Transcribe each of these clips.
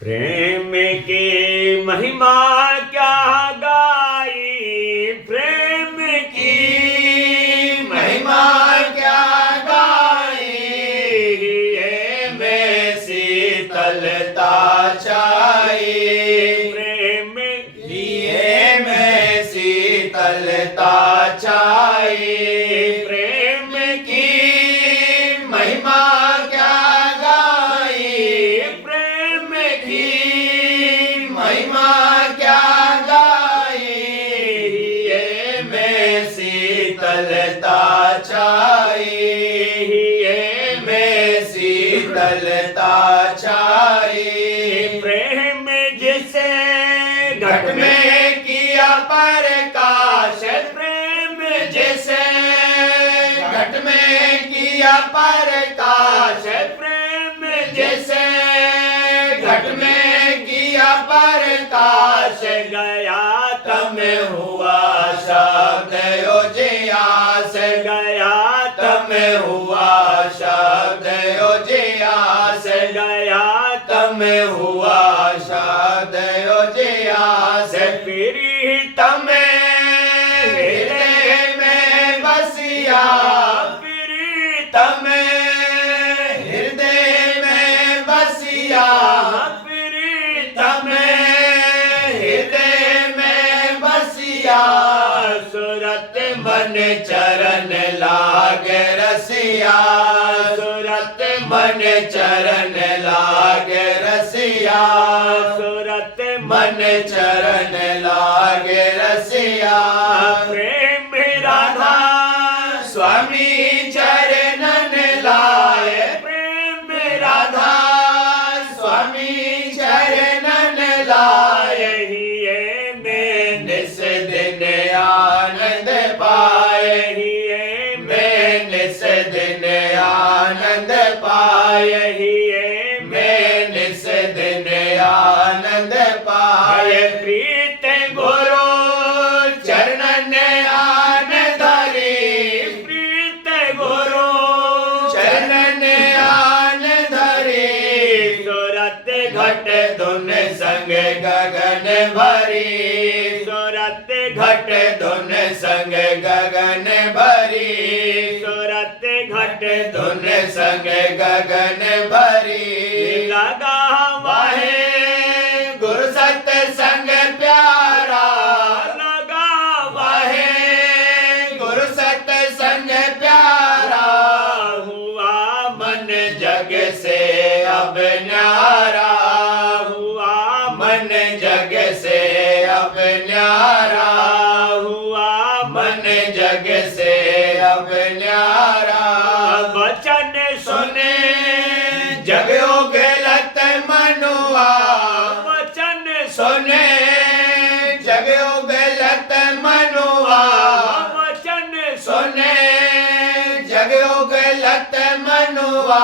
प्रेम की महिमा क्या गाई, प्रेम की महिमा क्या गाई, ये में शीतलता छाई, प्रेम की ये में शीतलता छाई, प्रेम की महिमा क्या गाई, प्रेम की महिमा क्या गाई, ये में शीतलता छाई, ये में शीतलता छाई, प्रेम जिसे घट में किया प्रकाश, प्रेम जिसे घट में किया प्रकाश, प्रेम जिसे घट में किया प्रकाश, गया तम हुआ शब्द ओजियास, गया तम हुआ शब्द ओजियास, गया तम हुआ शब्द ओजियास, प्रीतम हृदय में बसिया, प्रीतम हृदय में बसिया, प्रीतम हृदय में बसिया, सुरत मन चरण लागे रसिया, सुरत मन चरण लागे रसिया, सुरत मन चरण लागे रसिया, प्रेम राधा स्वामी चरणन लाए, प्रेम राधा स्वामी चरणन लाए, ये में निस दिन आनंद पाए, ये में निस दिन आनंद पाए, ये में निस दिन आनंद पाए, प्रीत गुरु चरणन आन धरी, प्रीत गुरु चरणन आन धरी, सुरत घट धुन संग गगन भरी, सुरत घट धुन संग गगन भरी, सुरत घट धुन संग गगन भरी, लगा वाहे गुरु सत संग प्यारा, लगा वाहे गुरु सत संग प्यारा, हुआ मन जग से अब न्यारा, हुआ मन जग से अब न्यारा, हुआ मन जग से अब न्यारा, वचन सुने जग उगलत मनुआ, वचन सुने जग उगलत मनुआ, वचन सुने जग उगलत मनुआ,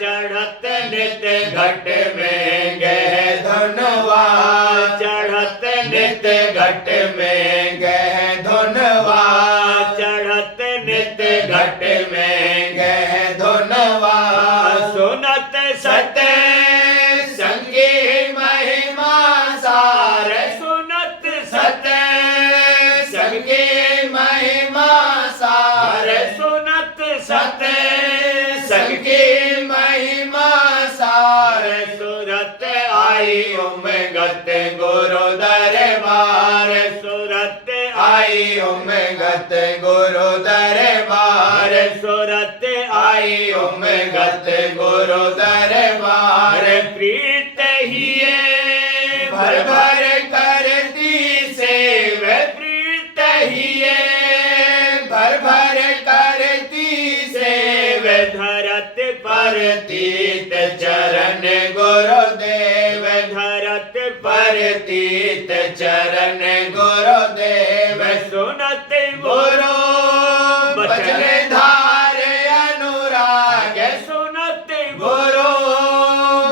चढ़त नित घट में गए धुनवा, चढ़त नित घट में गए धुनवा, चढ़त नित घट में गए धुनवा, सुनत सत संगी महिमा सार, सुनत सत संगी महिमा सार, सुनत सत संगी महिमा सार, सुरत आई उमगत गुरु दरबार, सुरत आई उमगत गुरु दरबार, सुरत आई उमगत गुरु दरबार, प्रीत हिये भर भर करती सेव, प्रीत हिये भर भर करती सेव, धरत पर तीत चरण गुरुदेव, धरत पर तीत चरण गुरुदेव, सुनत गुरु बचन धार अनुराग, सुनत गुरु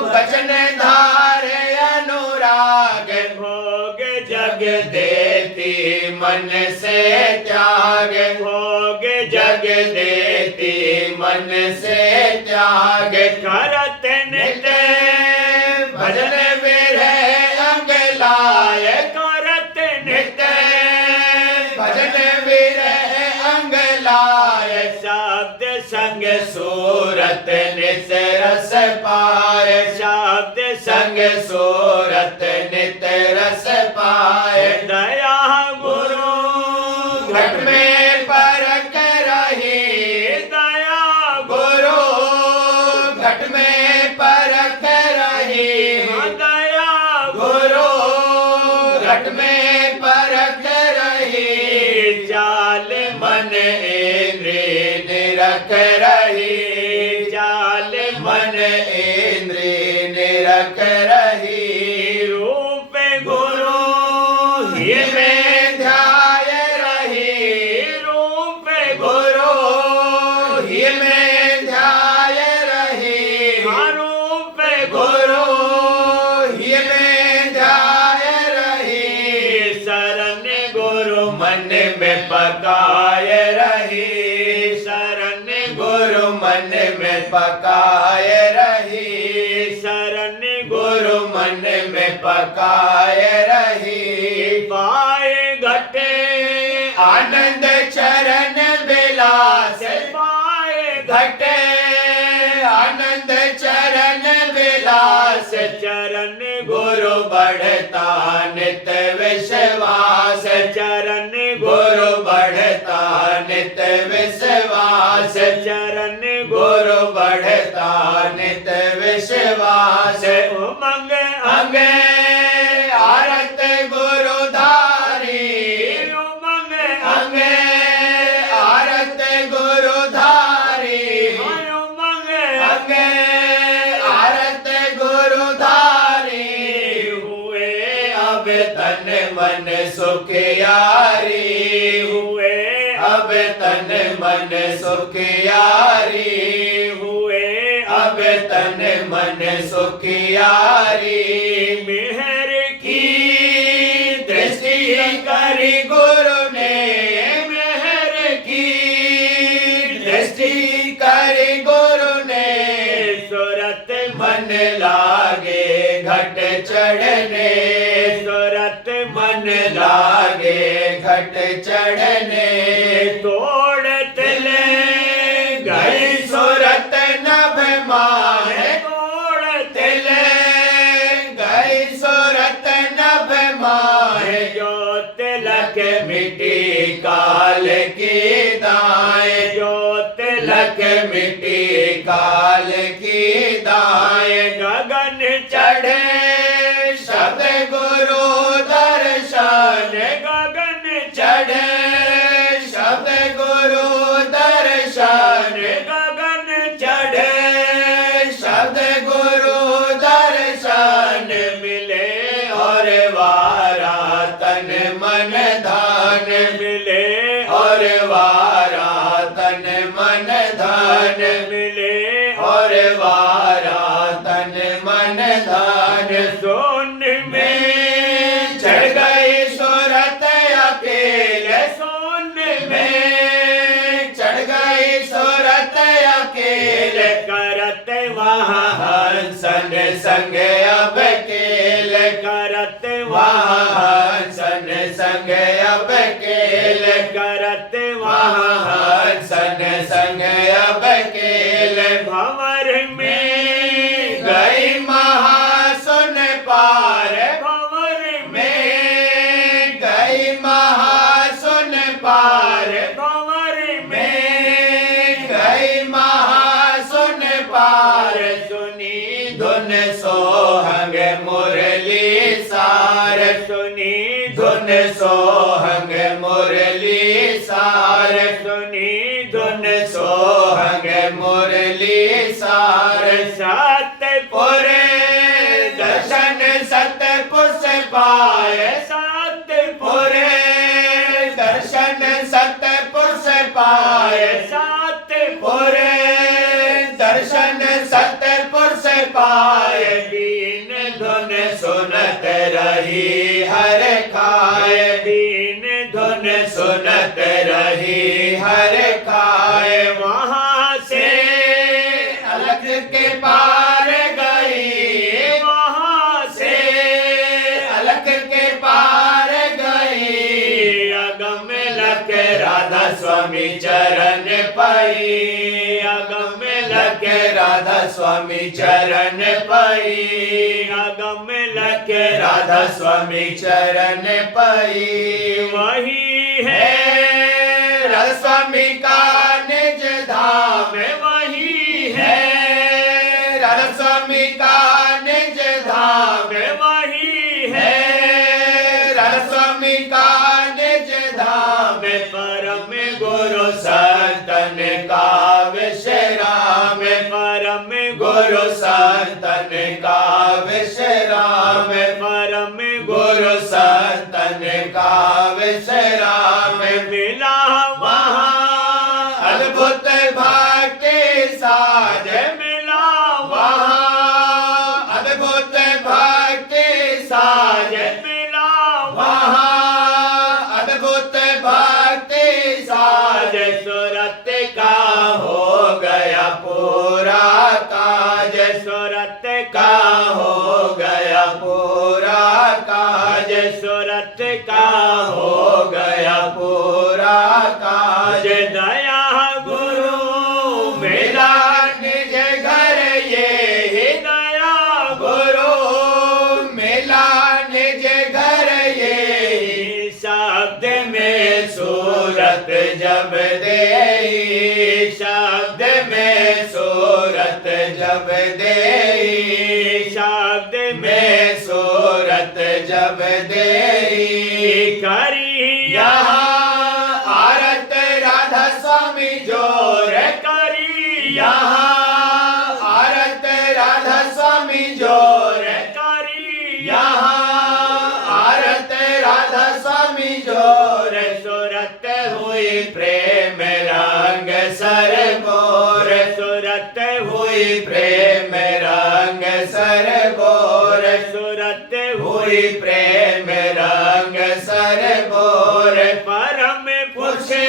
बचन धार अनुराग, भोग जग देती मन से त्याग, भोग जग देती मन से त्याग, करत नित भजन सूरत नित रस पाए, शब्द संग सूरत नित रस पाए। दया गुरु घट में परख रही, दया गुरु घट में परख रही, दया गुरु घट में परख रही। चाल मन इंद्रिय निरख रही, चाल मन इंद्रिय निरख रही। रूप गुरु ही में ध्याय रही, रूप गुरु ही में ध्याय रही, रूप गुरु ही में ध्याय रही। शरण गुरु मन में पकाए रही, शरण गुरु मन में पकाए रही, शरण गुरु मन में पकाए रही। पाए घटे आनंद चरण विलास, पाए घटे आनंद चरण विलास। चरण गुरु बढ़ता नित विश्वास, चरण गुरु बढ़ता नित विश्वास, चरण गुरु बढ़ता नित विश्वास। उमंग अंग आरत गुरुधारी, उमंग अंग आरत गुरुधारी, उमंग अंग आरत गुरुधारी। हुए अब तन मन सुखियारी, हुए अब तन मन सुखियारी, हुए अब तन मन सुखियारी। मेहर की दृष्टि करी गुरु ने, मेहर की दृष्टि करी गुरु ने। सूरत मन लागे घट चढ़ने, सूरत मन लागे घट चढ़ने। तोड़त ले गई सूरत नभ माहे, तोड़त ले गई सूरत नभ माहे। जो तिलक मिट्टी काल की दाएं, जो तिलक मिट्टी काल की दाएं। गगन चढ़े शब्द गुरु दर्शन, गगन चढ़े शब्द गुरु दर्शन, गगन चढ़े शब्द गुरु दर्शन। मिले और वारा तन मन धान, मिले और वारा तन मन धान, मिले और वारा तन मन धान। सोन में चढ़ गई सूरत अकेले, सोन में चढ़ गई सूरत अकेले। करत वहाँ हंसन संग अब केल, करत वहाँ हंसन संग अब केल, करत वहाँ हंसन संग अब केल। भंवर में गई महासुन पार, भंवर में गई महासुन पार, भंवर में गई महासुन पार। सुनी धुन सोहंग मुरली सार, सुनी धुन सोहंग मुरली सार, सुनी धुन सोहंग मुरली सार। सतपुर दर्शन सतपुर से पाए, सतपुर दर्शन सतपुर से पाए, सतपुर दर्शन सतपुर से पाए। बीन धुन सुनत रही हर खाए, बीन धुन सुनत रही हर खाए। वहाँ से अलग के पार गई, वहाँ से अलग के पार गई। अगम लख राधा स्वामी चरण पाई, अगम लखे राधा स्वामी चरण पाई, अगम लखे राधा स्वामी चरण पाई। वही है है राधा स्वामी का निज धाम, वही है राधा स्वामी का निज धाम, वही है राधा स्वामी का निज धाम। परम गुरु संतन का विश्राम, परम गुरु संतन का विश्राम, परम गुरु संतन का विश्राम। मिला वहाँ अद्भुत भक्ति साज, मिला वहाँ अद्भुत भक्ति साज, मिला वहाँ अद्भुत भक्ति साज। सूरत का हो गया पूरा काज, सूरत का हो गया पूरा काज, सूरत का हो गया पूरा काज। दया गुरु मिला निज घर ये ही, दया गुरु मिला निज घर ये ही। शब्द में सूरत जब दे, शब्द में सूरत जब दे, शब्द में सूरत जब दे। करी यहाँ आरत राधा स्वामी जोर, करी यहाँ आरत राधा स्वामी जोर, करी यहाँ आरत राधा स्वामी जोर। सूरत हुई प्रेम रंग सर बोर, सूरत हुई प्रेम रंग सर बोर, सूरत हुई प्रेम रंग सर बोर। परम पूछे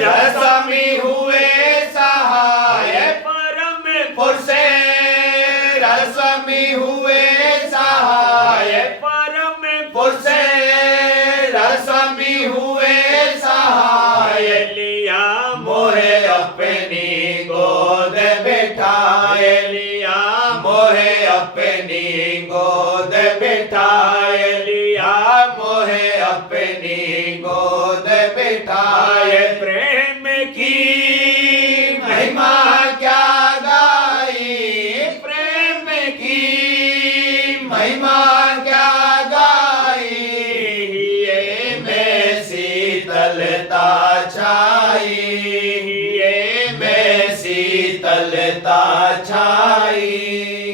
रसमी हुए सहाय, परम पुरसे रसमी हुए सहाय, परम पुरसे रसमी हुए सहाय। लिया मोहे अपनी गोद बिठाए, लिया मोहे अपनी गोद बिठाए, लिया मोहे अपनी गोद बिठाए। प्रेम की महिमा क्या गाई, प्रेम की महिमा क्या गाई। ये में शीतलता छाई, ये में शीतलता छाई।